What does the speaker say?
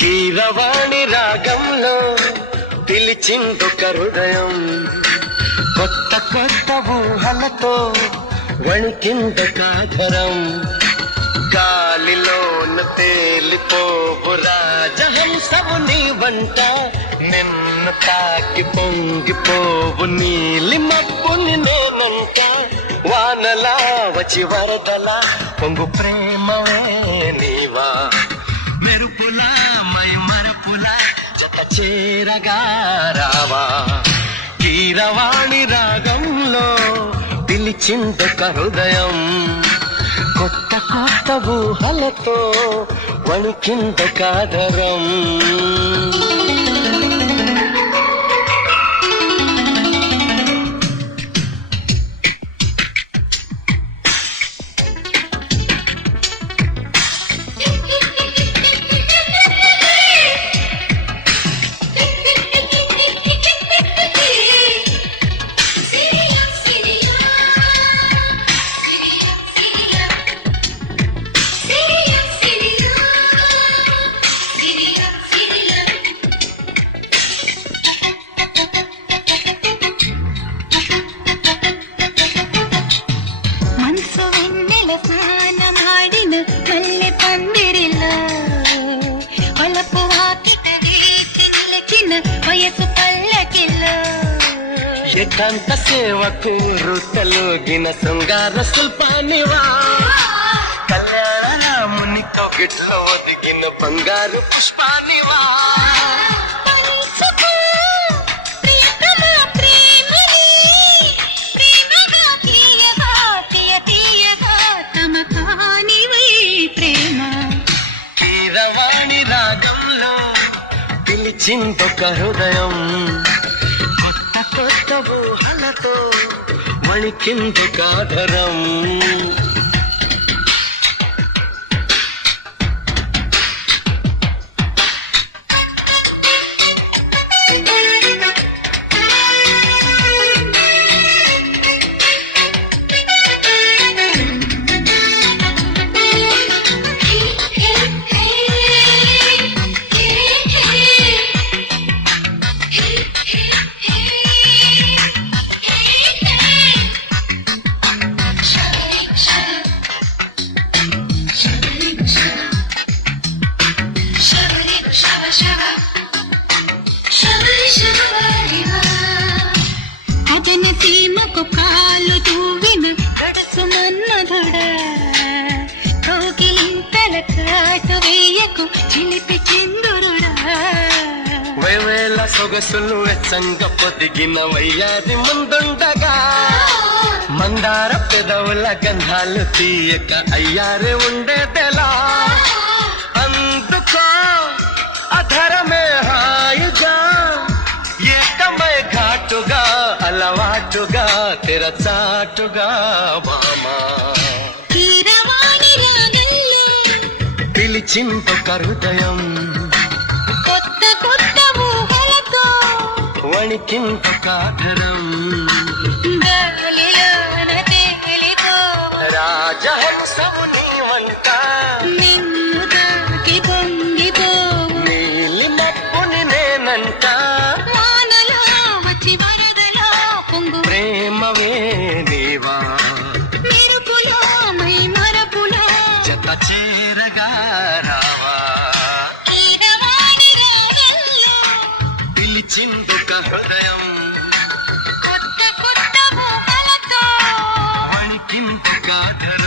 కీరవాణి రాగంలో పిలిచిందొక హృదయం, కొత్త కొత్త ఊహలతో వణికిందొక ఆధరం. గాలిలోన తేలిపోవు రాజహంసవు నీ వంట, నిన్ను తాకి పొంగిపోవు నీలి మబ్బుని నేనంట. వానలా వచ్చి వరదలా పొంగు ప్రేమవే నీవా, మెరుపులా మరపులా జత చేరగా రావా. కీరవాణి రాగంలో పిలిచిందొక హృదయం, కొత్త కొత్త ఊహలతో వణికిందొక ఆధరం. ఏకాంత సేవకు రుతలోగిన శృంగార శిల్పానివా, కళ్యాణ రాముని కౌగిట్లో ఒదిగిన బంగారు పుష్పానివా. కీరవాణి రాగంలో పిలిచిందొక హృదయం, కొత్త కొత్త ఊహలతో వణికిందొక ఆధరం. అజన సీమకు కాలు తూవిన గడసు మన్నధుడ, కోకిలింతల కాటు వేయకు చిలిపి చిందురుడా. వేవేల సొగసులు వెచ్చంగ పొదిగిన వయ్యాది ముందుండగా, మందార పెదవుల గంధాలు తీయక అయ్యారే ఉండేదెలా. అందుకో అధరమే హాయిగా, ఏకమై ఘాటుగా అలవాటుగా తెరచాటుగా మామా. కీరవాణి రాగంలో పిలిచిందొక హృదయం, కొత్త కొత్త ఊహలతో వణికిందొక ఆధరం. గాలిలోన తేలిపో రాజహంసము నీ వంట, నిన్ను తాకి పొంగిపో నీలి మబ్బుని నేనంట. వానలో వచ్చి వరదలో పొంగు ప్రేమవే నీవా, మెరుపులో మరపులో జత చేరగా రావా. కీరవాణి రాగంలో పిలిచిందొక హృదయం, కొత్త కొత్త ఊహలతో వణికిందొక ఆధరం.